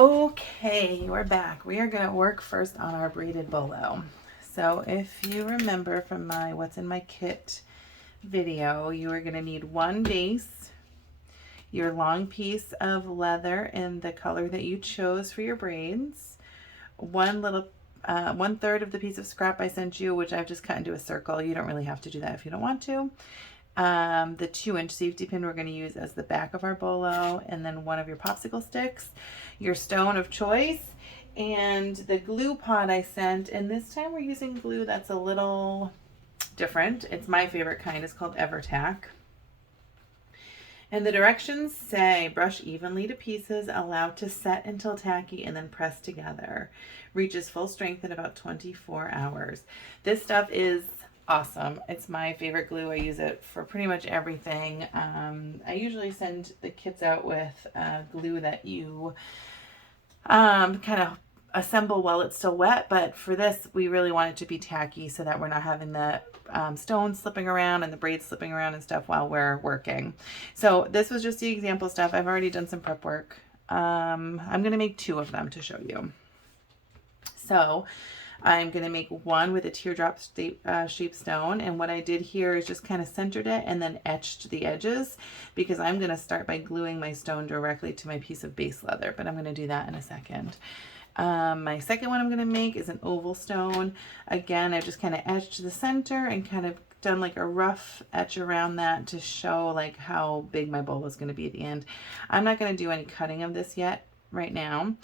Okay, we're back. We are going to work first on our braided bolo. So if you remember from my What's in My Kit video, you are going to need one base, your long piece of leather in the color that you chose for your braids, one third of the piece of scrap I sent you, which I've just cut into a circle. You don't really have to do that if you don't want to. The 2-inch safety pin we're going to use as the back of our bolo, and then one of your popsicle sticks, your stone of choice, and the glue pot I sent. And this time we're using glue that's a little different. It's my favorite kind. It's called EverTack. And the directions say brush evenly to pieces, allow to set until tacky, and then press together. Reaches full strength in about 24 hours. This stuff is awesome. It's my favorite glue. I use it for pretty much everything. I usually send the kits out with glue that you kind of assemble while it's still wet, but for this we really want it to be tacky so that we're not having the stones slipping around and the braids slipping around and stuff while we're working. So this was just the example stuff. I've already done some prep work. I'm going to make 2 of them to show you. So I'm going to make one with a teardrop shaped stone, and what I did here is just kind of centered it and then etched the edges, because I'm going to start by gluing my stone directly to my piece of base leather, but I'm going to do that in a second. My second one I'm going to make is an oval stone. Again, I've just kind of etched the center and kind of done like a rough etch around that to show like how big my bowl is going to be at the end. I'm not going to do any cutting of this yet right now.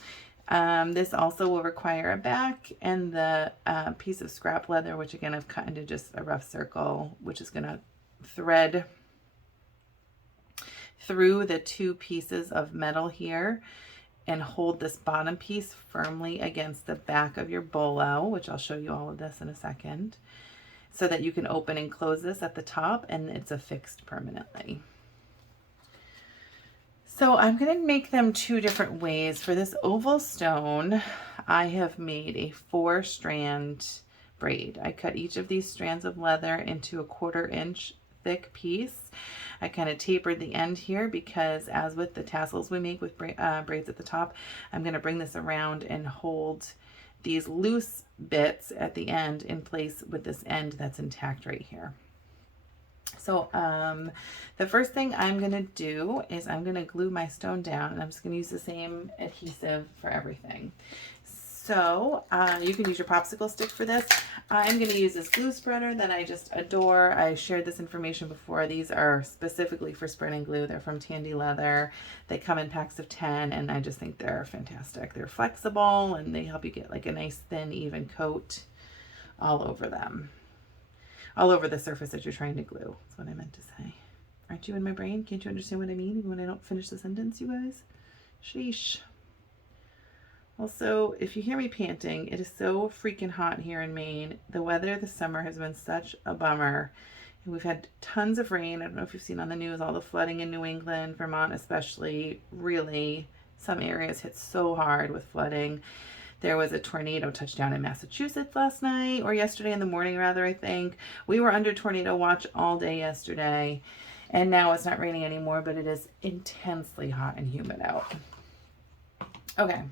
This also will require a back and the piece of scrap leather, which again I've cut into just a rough circle, which is going to thread through the 2 pieces of metal here and hold this bottom piece firmly against the back of your bolo, which I'll show you all of this in a second, so that you can open and close this at the top and it's affixed permanently. So I'm going to make them 2 different ways. For this oval stone, I have made a 4-strand braid. I cut each of these strands of leather into a 1/4 inch thick piece. I kind of tapered the end here because, as with the tassels we make with braids at the top, I'm going to bring this around and hold these loose bits at the end in place with this end that's intact right here. So the first thing I'm going to do is I'm going to glue my stone down, and I'm just going to use the same adhesive for everything. So you can use your popsicle stick for this. I'm going to use this glue spreader that I just adore. I shared this information before. These are specifically for spreading glue. They're from Tandy Leather. They come in packs of 10, and I just think they're fantastic. They're flexible, and they help you get like a nice thin, even coat all over them. All over the surface that you're trying to glue. That's what I meant to say. Aren't you in my brain? Can't you understand what I mean even when I don't finish the sentence, you guys? Sheesh. Also, if you hear me panting, it is so freaking hot here in Maine. The weather this summer has been such a bummer. And we've had tons of rain. I don't know if you've seen on the news all the flooding in New England, Vermont especially. Really, some areas hit so hard with flooding. There was a tornado touchdown in Massachusetts last night, or yesterday in the morning rather, I think. We were under tornado watch all day yesterday, and now it's not raining anymore, but it is intensely hot and humid out. Okay,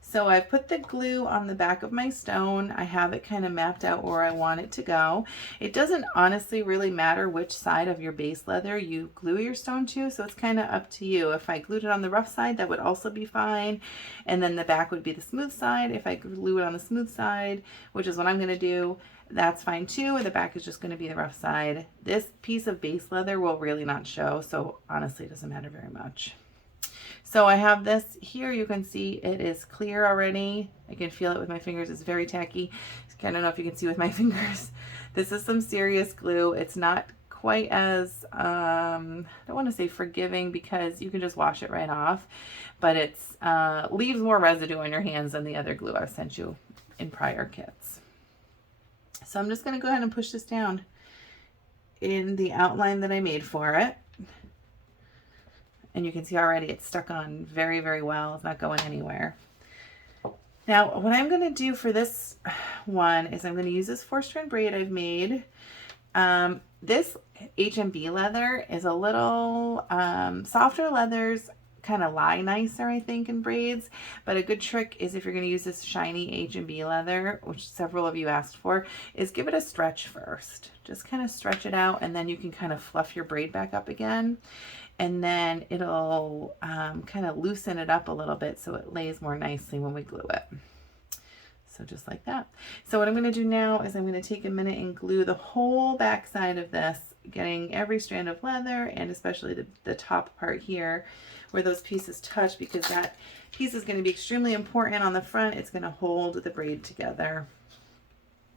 so I've put the glue on the back of my stone. I have it kind of mapped out where I want it to go. It doesn't honestly really matter which side of your base leather you glue your stone to, so it's kind of up to you. If I glued it on the rough side, that would also be fine, and then the back would be the smooth side. If I glue it on the smooth side, which is what I'm going to do, that's fine too, and the back is just going to be the rough side. This piece of base leather will really not show, so honestly it doesn't matter very much. So I have this here. You can see it is clear already. I can feel it with my fingers. It's very tacky. I don't know if you can see with my fingers. This is some serious glue. It's not quite as, I don't want to say forgiving because you can just wash it right off, but it's leaves more residue on your hands than the other glue I've sent you in prior kits. So I'm just going to go ahead and push this down in the outline that I made for it. And you can see already it's stuck on very, very well. It's not going anywhere. Now, what I'm going to do for this one is I'm going to use this 4-strand braid I've made. This HMB leather is a little softer leathers kind of lie nicer, I think, in braids. But a good trick is, if you're going to use this shiny H&B leather, which several of you asked for, is give it a stretch first. Just kind of stretch it out, and then you can kind of fluff your braid back up again. And then it'll kind of loosen it up a little bit so it lays more nicely when we glue it. So just like that. So what I'm going to do now is I'm going to take a minute and glue the whole back side of this, getting every strand of leather, and especially the top part here where those pieces touch, because that piece is going to be extremely important on the front. It's going to hold the braid together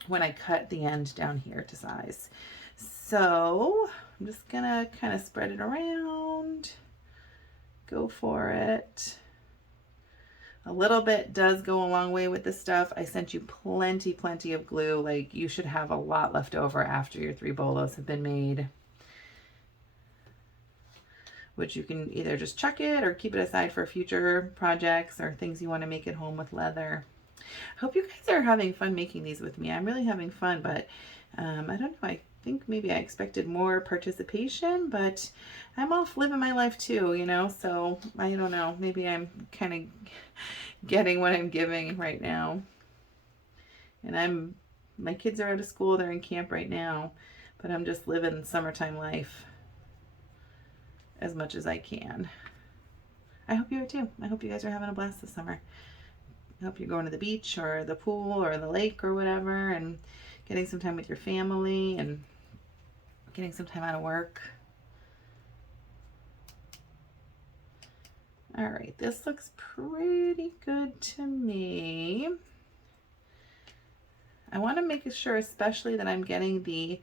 when I cut the end down here to size. So I'm just going to kind of spread it around, go for it. A little bit does go a long way with this stuff. I sent you plenty of glue. Like, you should have a lot left over after your 3 bolos have been made, which you can either just chuck it or keep it aside for future projects or things you want to make at home with leather. I hope you guys are having fun making these with me. I'm really having fun, but I don't know. I think maybe I expected more participation, but I'm off living my life too, you know, so I don't know. Maybe I'm kind of getting what I'm giving right now. And my kids are out of school. They're in camp right now, but I'm just living summertime life as much as I can. I hope you are too. I hope you guys are having a blast this summer. I hope you're going to the beach or the pool or the lake or whatever, and getting some time with your family and getting some time out of work. All right, this looks pretty good to me. I want to make sure especially that I'm getting the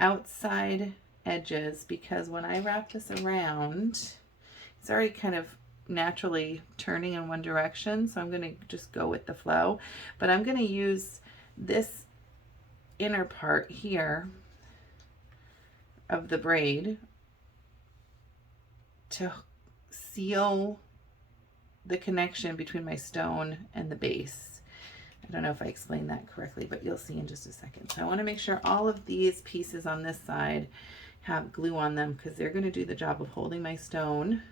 outside edges, because when I wrap this around, it's already kind of naturally turning in one direction, so I'm going to just go with the flow. But I'm going to use this inner part here of the braid to seal the connection between my stone and the base. I don't know if I explained that correctly, but you'll see in just a second. So I want to make sure all of these pieces on this side have glue on them, because they're going to do the job of holding my stone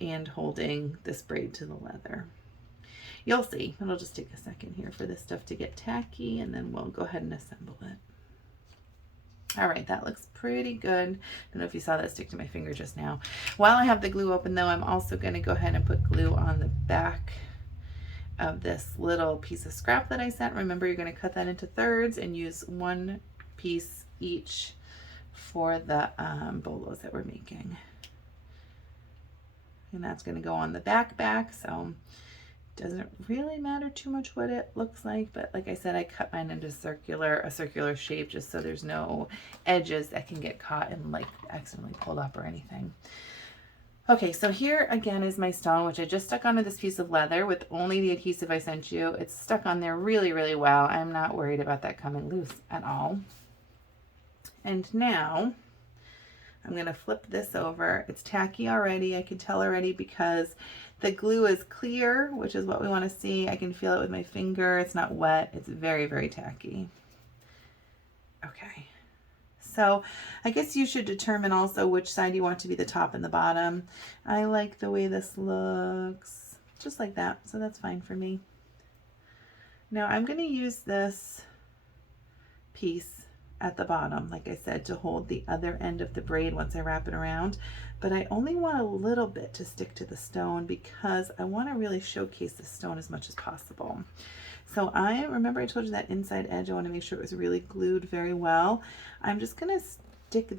and holding this braid to the leather. You'll see. It'll just take a second here for this stuff to get tacky, and then we'll go ahead and assemble it. All right, that looks pretty good. I don't know if you saw that stick to my finger just now. While I have the glue open though, I'm also going to go ahead and put glue on the back of this little piece of scrap that I sent. Remember, you're going to cut that into thirds and use 1 piece each for the bolos that we're making. And that's going to go on the back, so it doesn't really matter too much what it looks like, but like I said, I cut mine into a circular shape, just so there's no edges that can get caught and like accidentally pulled up or anything. Okay, so here again is my stone, which I just stuck onto this piece of leather with only the adhesive I sent you. It's stuck on there really well. I'm not worried about that coming loose at all. And now I'm going to flip this over. It's tacky already. I can tell already because the glue is clear, which is what we want to see. I can feel it with my finger. It's not wet. It's very tacky. Okay. So I guess you should determine also which side you want to be the top and the bottom. I like the way this looks, just like that. So that's fine for me. Now I'm going to use this piece at the bottom, like I said, to hold the other end of the braid once I wrap it around, but I only want a little bit to stick to the stone because I want to really showcase the stone as much as possible. So remember I told you that inside edge, I want to make sure it was really glued very well. I'm just going to stick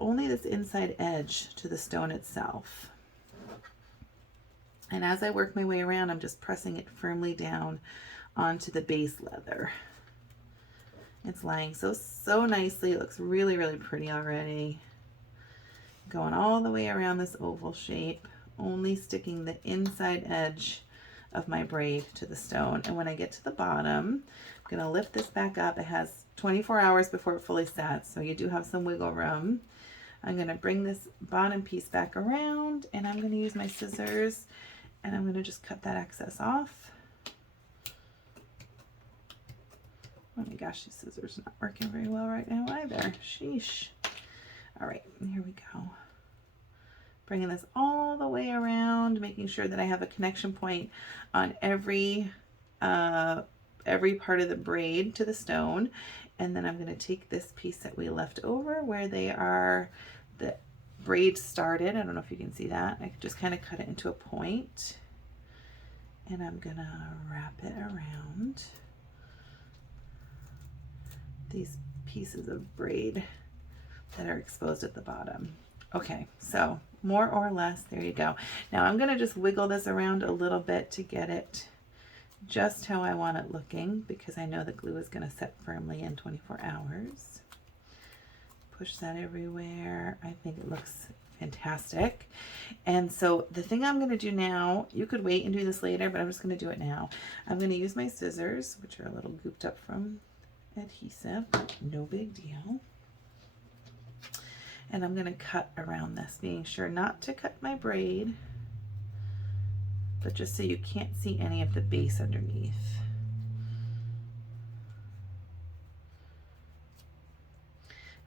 only this inside edge to the stone itself. And as I work my way around, I'm just pressing it firmly down onto the base leather. It's lying so nicely. It looks really pretty already. Going all the way around this oval shape, only sticking the inside edge of my braid to the stone. And when I get to the bottom, I'm going to lift this back up. It has 24 hours before it fully sets, so you do have some wiggle room. I'm going to bring this bottom piece back around, and I'm going to use my scissors, and I'm going to just cut that excess off. Oh my gosh, these scissors are not working very well right now either. Sheesh. All right, here we go. Bringing this all the way around, making sure that I have a connection point on every part of the braid to the stone. And then I'm going to take this piece that we left over where the braid started. I don't know if you can see that. I just kind of cut it into a point. And I'm going to wrap it around these pieces of braid that are exposed at the bottom. Okay, so more or less, there you go. Now I'm going to just wiggle this around a little bit to get it just how I want it looking, because I know the glue is going to set firmly in 24 hours. Push that everywhere. I think it looks fantastic. And so the thing I'm going to do now, you could wait and do this later, but I'm just going to do it now. I'm going to use my scissors, which are a little gooped up from adhesive, no big deal. And I'm going to cut around this, being sure not to cut my braid, but just so you can't see any of the base underneath.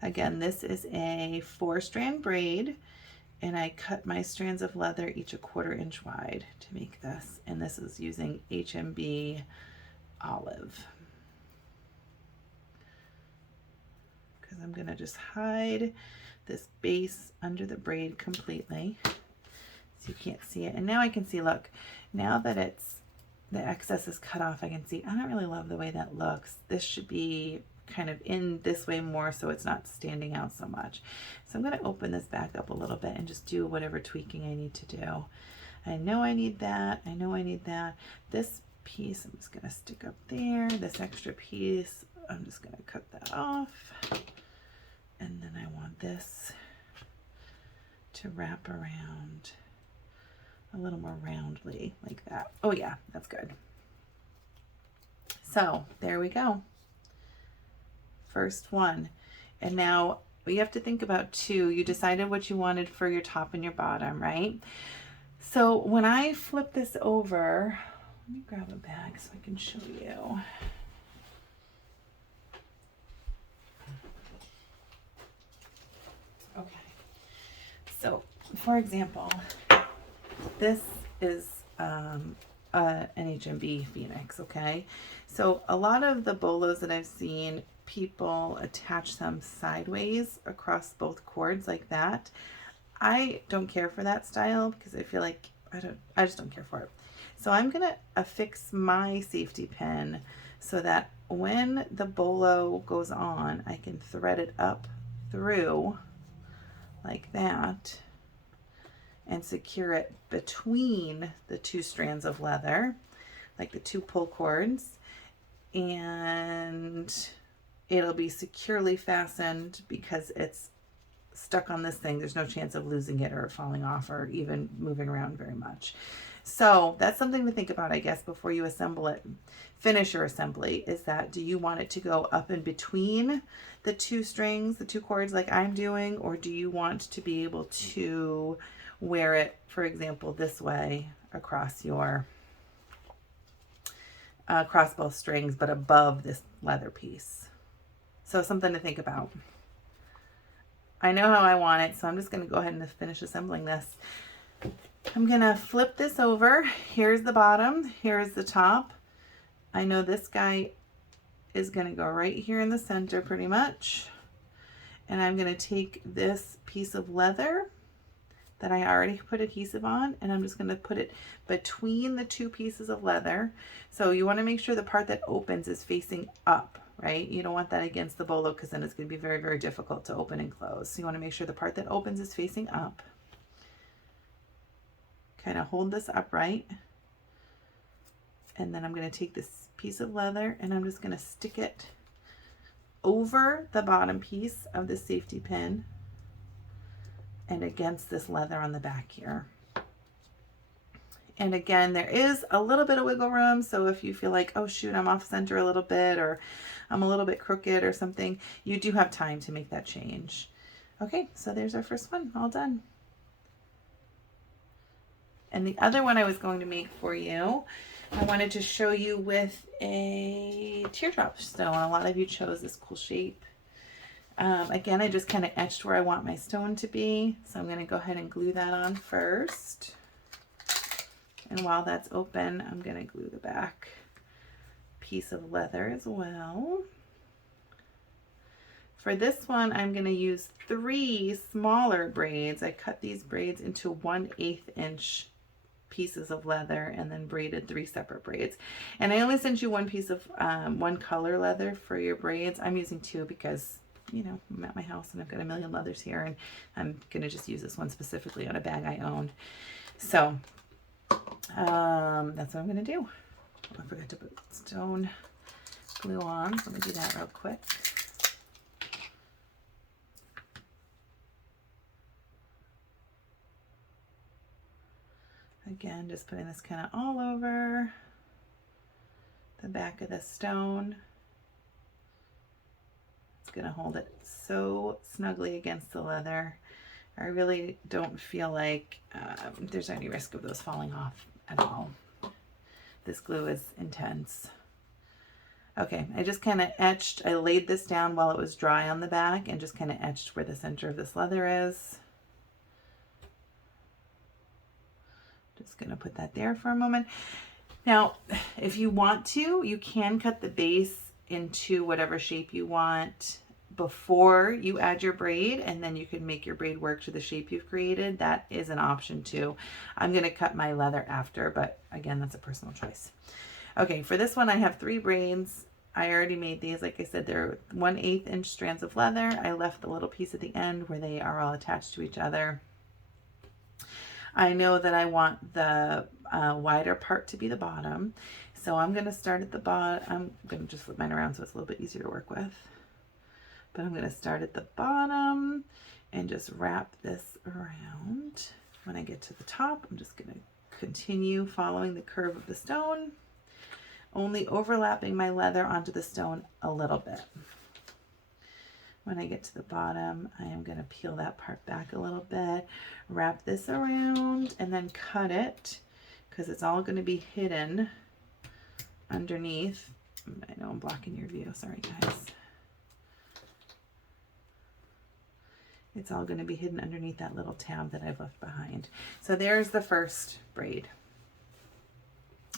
Again, this is a 4-strand braid, and I cut my strands of leather each 1/4 inch wide to make this, and this is using HMB olive. Because I'm going to just hide this base under the braid completely so you can't see it. And now I can see, look, now that the excess is cut off, I can see I don't really love the way that looks. This should be kind of in this way more so it's not standing out so much. So I'm going to open this back up a little bit and just do whatever tweaking I need to do. I know I need that. I know I need that. This piece I'm just going to stick up there. This extra piece, I'm just going to cut that off. And then I want this to wrap around a little more roundly like that. Oh yeah, that's good. So there we go. First one. And now we have to think about too, you decided what you wanted for your top and your bottom, right? So when I flip this over, let me grab a bag so I can show you. Okay, so for example, this is an HMB Phoenix, okay? So a lot of the bolos that I've seen, people attach them sideways across both cords like that. I don't care for that style because I feel like I just don't care for it. So I'm gonna affix my safety pin so that when the bolo goes on, I can thread it up through like that and secure it between the 2 strands of leather, like the 2 pull cords, and it'll be securely fastened because it's stuck on this thing. There's no chance of losing it or falling off or even moving around very much. So that's something to think about, I guess, before you assemble it. Finish your assembly is that, do you want it to go up in between the 2 strings, the 2 cords like I'm doing, or do you want to be able to wear it, for example, this way across your across both strings, but above this leather piece? So something to think about. I know how I want it, so I'm just going to go ahead and finish assembling this. I'm going to flip this over. Here's the bottom, here's the top. I know this guy is going to go right here in the center pretty much. And I'm going to take this piece of leather that I already put adhesive on, and I'm just going to put it between the 2 pieces of leather. So you want to make sure the part that opens is facing up, right? You don't want that against the bolo because then it's going to be very, very difficult to open and close. So you want to make sure the part that opens is facing up. Kind of hold this upright. And then I'm going to take this piece of leather and I'm just going to stick it over the bottom piece of the safety pin and against this leather on the back here. And again, there is a little bit of wiggle room. So if you feel like, oh shoot, I'm off center a little bit, or I'm a little bit crooked or something, you do have time to make that change. Okay, so there's our first one, all done. And the other one I was going to make for you, I wanted to show you with a teardrop stone. A lot of you chose this cool shape. Again, I just kind of etched where I want my stone to be. So I'm going to go ahead and glue that on first. And while that's open, I'm going to glue the back piece of leather as well. For this one, I'm going to use 3 smaller braids. I cut these braids into 1/8 inch pieces of leather and then braided 3 separate braids. And I only sent you one piece of one color leather for your braids. I'm using 2 because, you know, I'm at my house and I've got a million leathers here, and I'm gonna just use this one specifically on a bag I owned. So that's what I'm gonna do. Oh, I forgot to put stone glue on, so let me do that real quick. Again, just putting this kind of all over the back of the stone. It's going to hold it so snugly against the leather. I really don't feel like there's any risk of those falling off at all. This glue is intense. Okay, I just kind of etched, I laid this down while it was dry on the back and just kind of etched where the center of this leather is. Just going to put that there for a moment. Now, if you want to, you can cut the base into whatever shape you want before you add your braid, and then you can make your braid work to the shape you've created. That is an option too. I'm going to cut my leather after, but again, that's a personal choice. Okay, for this one, I have 3 braids. I already made these. Like I said, they're 1/8 inch strands of leather. I left the little piece at the end where they are all attached to each other. I know that I want the wider part to be the bottom. So I'm going to start at the bottom. I'm going to just flip mine around so it's a little bit easier to work with. But I'm going to start at the bottom and just wrap this around. When I get to the top, I'm just going to continue following the curve of the stone, only overlapping my leather onto the stone a little bit. When I get to the bottom, I am going to peel that part back a little bit, wrap this around, and then cut it because it's all going to be hidden underneath. I know I'm blocking your view. Sorry, guys. It's all going to be hidden underneath that little tab that I've left behind. So there's the first braid.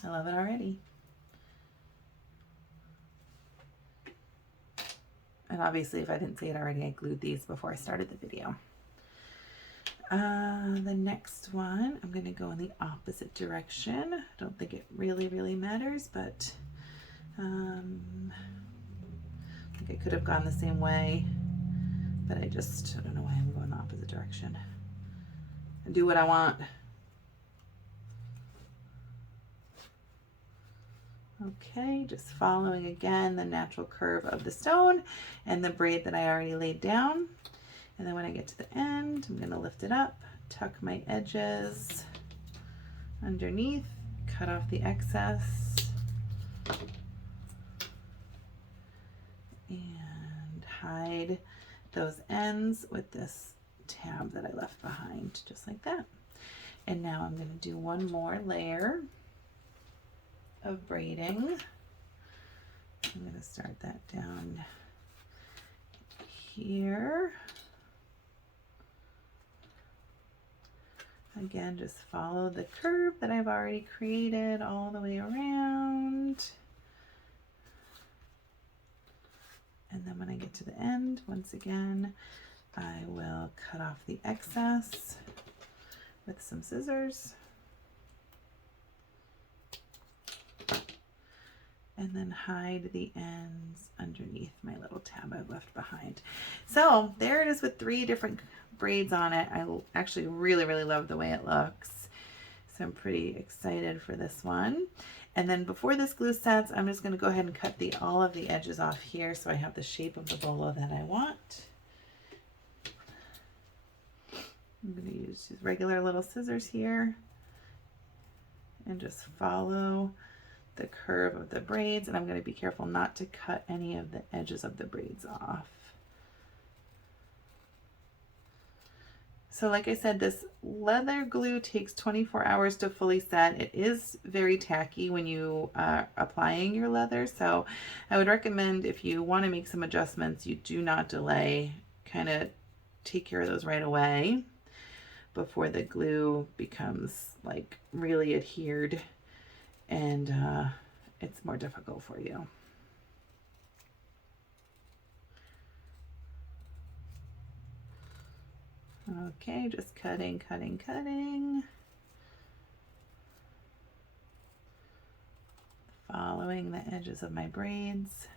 I love it already. And obviously, if I didn't say it already, I glued these before I started the video. The next one, I'm going to go in the opposite direction. I don't think it really matters, but I think I could have gone the same way, but I don't know why I'm going the opposite direction. I do what I want. Okay, just following again the natural curve of the stone and the braid that I already laid down. And then when I get to the end, I'm going to lift it up, tuck my edges underneath, cut off the excess, and hide those ends with this tab that I left behind, just like that. And now I'm going to do one more layer of braiding. I'm going to start that down here. Again, just follow the curve that I've already created all the way around. And then when I get to the end, once again, I will cut off the excess with some scissors. And then hide the ends underneath my little tab I've left behind. So there it is with 3 different braids on it. I actually really love the way it looks. So I'm pretty excited for this one. And then before this glue sets, I'm just going to go ahead and cut all of the edges off here so I have the shape of the bolo that I want. I'm going to use just regular little scissors here and just follow the curve of the braids, and I'm going to be careful not to cut any of the edges of the braids off. So like I said, this leather glue takes 24 hours to fully set. It is very tacky when you are applying your leather. So I would recommend, if you want to make some adjustments, you do not delay. Kind of take care of those right away before the glue becomes like really adhered and it's more difficult for you. Okay, just cutting, cutting, cutting. Following the edges of my braids.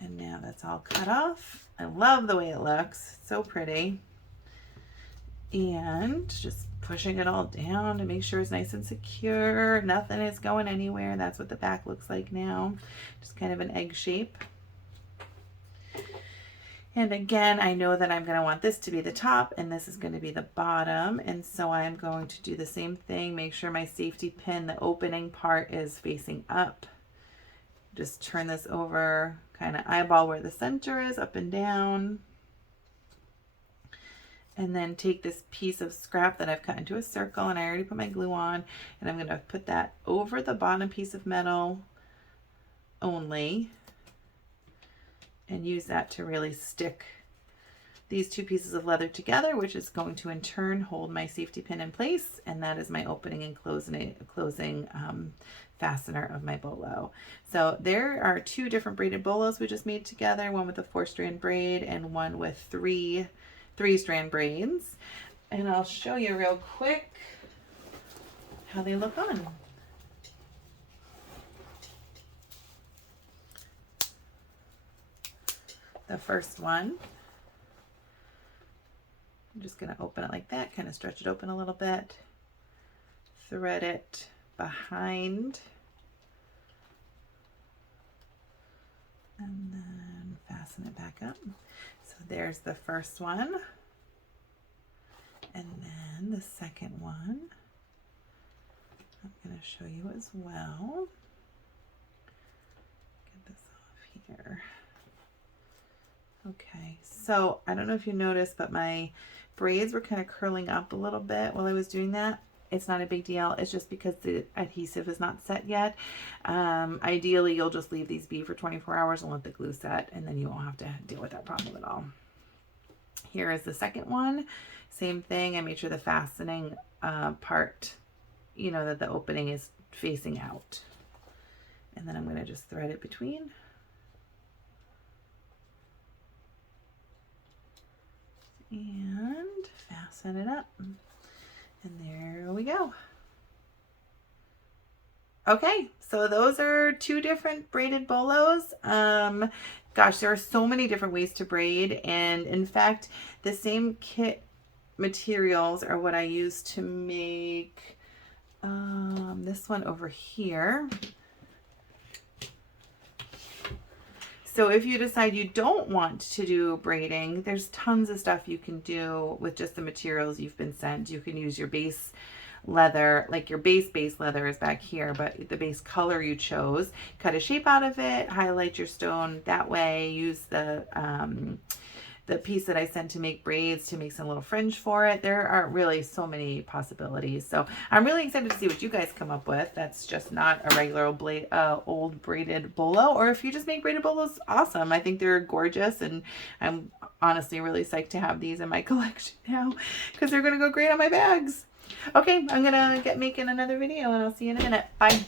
And now that's all cut off. I love the way it looks. So pretty. And just pushing it all down to make sure it's nice and secure. Nothing is going anywhere. That's what the back looks like now. Just kind of an egg shape. And again, I know that I'm going to want this to be the top and this is going to be the bottom. And so I'm going to do the same thing. Make sure my safety pin, the opening part, is facing up. Just turn this over, kind of eyeball where the center is, up and down. And then take this piece of scrap that I've cut into a circle, and I already put my glue on, and I'm going to put that over the bottom piece of metal only, and use that to really stick these two pieces of leather together, which is going to in turn hold my safety pin in place, and that is my opening and closing fastener of my bolo. So there are two different braided bolos we just made together, one with a 4-strand braid and one with three-strand braids. And I'll show you real quick how they look on. The first one, I'm just going to open it like that, kind of stretch it open a little bit, thread it behind, and then fasten it back up. So there's the first one, and then the second one I'm going to show you as well. Get this off here. Okay, so I don't know if you noticed, but my braids were kind of curling up a little bit while I was doing that. It's not a big deal. It's just because the adhesive is not set yet. Ideally, you'll just leave these be for 24 hours and let the glue set, and then you won't have to deal with that problem at all. Here is the second one. Same thing. I made sure the fastening part, you know, that the opening is facing out. And then I'm going to just thread it between. And fasten it up. And there we go. Okay, so those are two different braided bolos. Gosh, there are so many different ways to braid, and in fact, the same kit materials are what I use to make this one over here. So if you decide you don't want to do braiding, there's tons of stuff you can do with just the materials you've been sent. You can use your base leather, like your base leather is back here, but the base color you chose, cut a shape out of it, highlight your stone that way, use the piece that I sent to make braids to make some little fringe for it. There are really so many possibilities. So I'm really excited to see what you guys come up with. That's just not a regular old braided bolo. Or if you just make braided bolos, awesome. I think they're gorgeous, and I'm honestly really psyched to have these in my collection now because they're going to go great on my bags. Okay, I'm going to get making another video, and I'll see you in a minute. Bye.